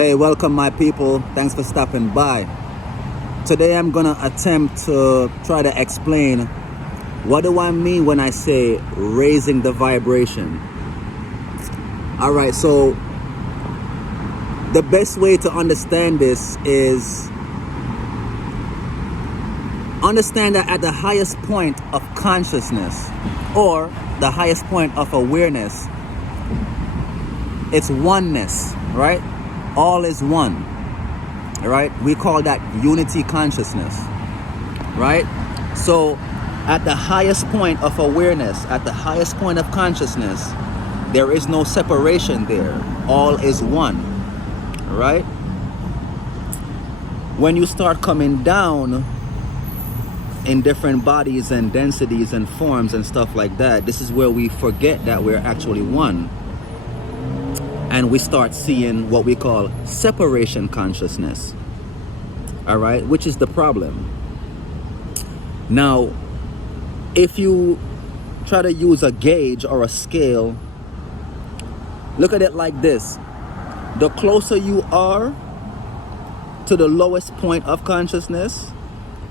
Hey, welcome my people. Thanks for stopping by. Today I'm gonna attempt to try to explain what do I mean when I say raising the vibration. Alright, so the best way to understand this is understand that at the highest point of consciousness or the highest point of awareness, it's oneness, right? All is one, right? We call that unity consciousness, right? So at the highest point of awareness, at the highest point of consciousness, there is no separation there. All is one, right? When you start coming down in different bodies and densities and forms and stuff like that, this is where we forget that we're actually one. And we start seeing what we call separation consciousness. All right, which is the problem. Now, if you try to use a gauge or a scale, look at it like this. The closer you are to the lowest point of consciousness,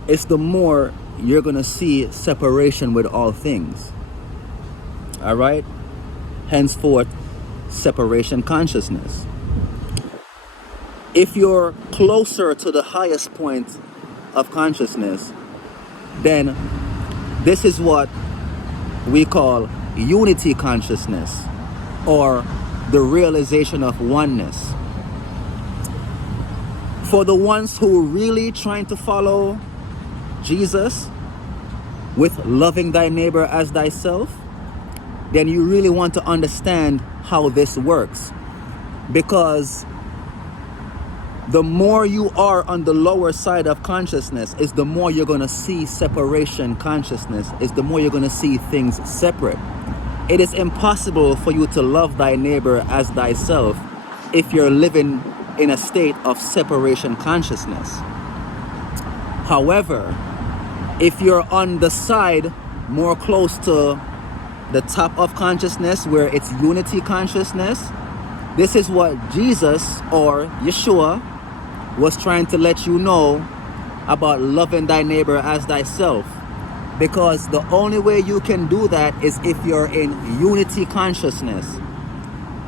it's the more you're going to see separation with all things. All right? Henceforth, separation consciousness. If you're closer to the highest point of consciousness, then this is what we call unity consciousness, or the realization of oneness. For the ones who are really trying to follow Jesus with loving thy neighbor as thyself, then you really want to understand how this works. Because the more you are on the lower side of consciousness is the more you're going to see separation consciousness, is the more you're going to see things separate. It is impossible for you to love thy neighbor as thyself if you're living in a state of separation consciousness. However, if you're on the side more close to the top of consciousness, where it's unity consciousness, this is what Jesus or Yeshua was trying to let you know about loving thy neighbor as thyself. Because the only way you can do that is if you're in unity consciousness.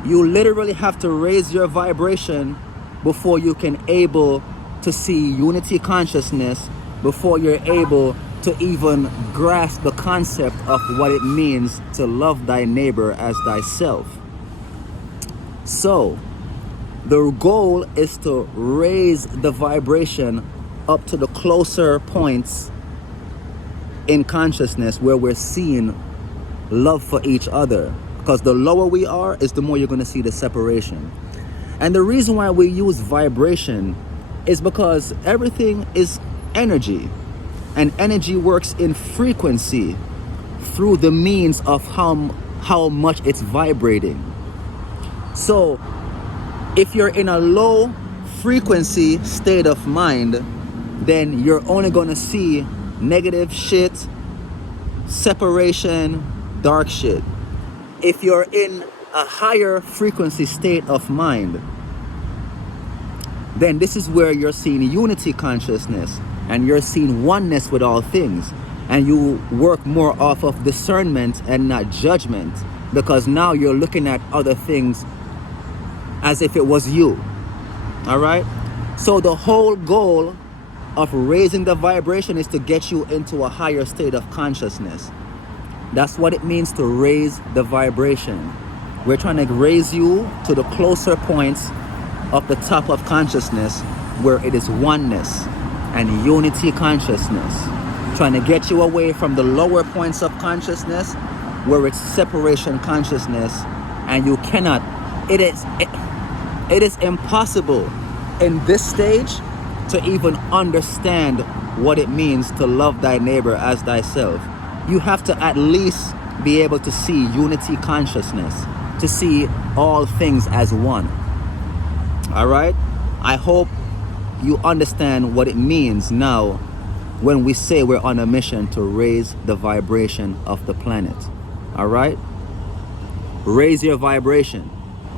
You literally have to raise your vibration before you can able to see unity consciousness, before you're able to even grasp the concept of what it means to love thy neighbor as thyself. So, the goal is to raise the vibration up to the closer points in consciousness where we're seeing love for each other. Because the lower we are, is the more you're going to see the separation. And the reason why we use vibration is because everything is energy. And energy works in frequency through the means of how much it's vibrating. So if you're in a low frequency state of mind, then you're only going to see negative shit, separation, dark shit. If you're in a higher frequency state of mind, then this is where you're seeing unity consciousness. And you're seeing oneness with all things. And you work more off of discernment and not judgment. Because now you're looking at other things as if it was you. Alright? So the whole goal of raising the vibration is to get you into a higher state of consciousness. That's what it means to raise the vibration. We're trying to raise you to the closer points of the top of consciousness where it is oneness and unity consciousness, trying to get you away from the lower points of consciousness where it's separation consciousness, and you cannot, it is impossible in this stage to even understand what it means to love thy neighbor as thyself. You have to at least be able to see unity consciousness, to see all things as one. All right? I hope you understand what it means now when we say we're on a mission to raise the vibration of the planet. All right? Raise your vibration.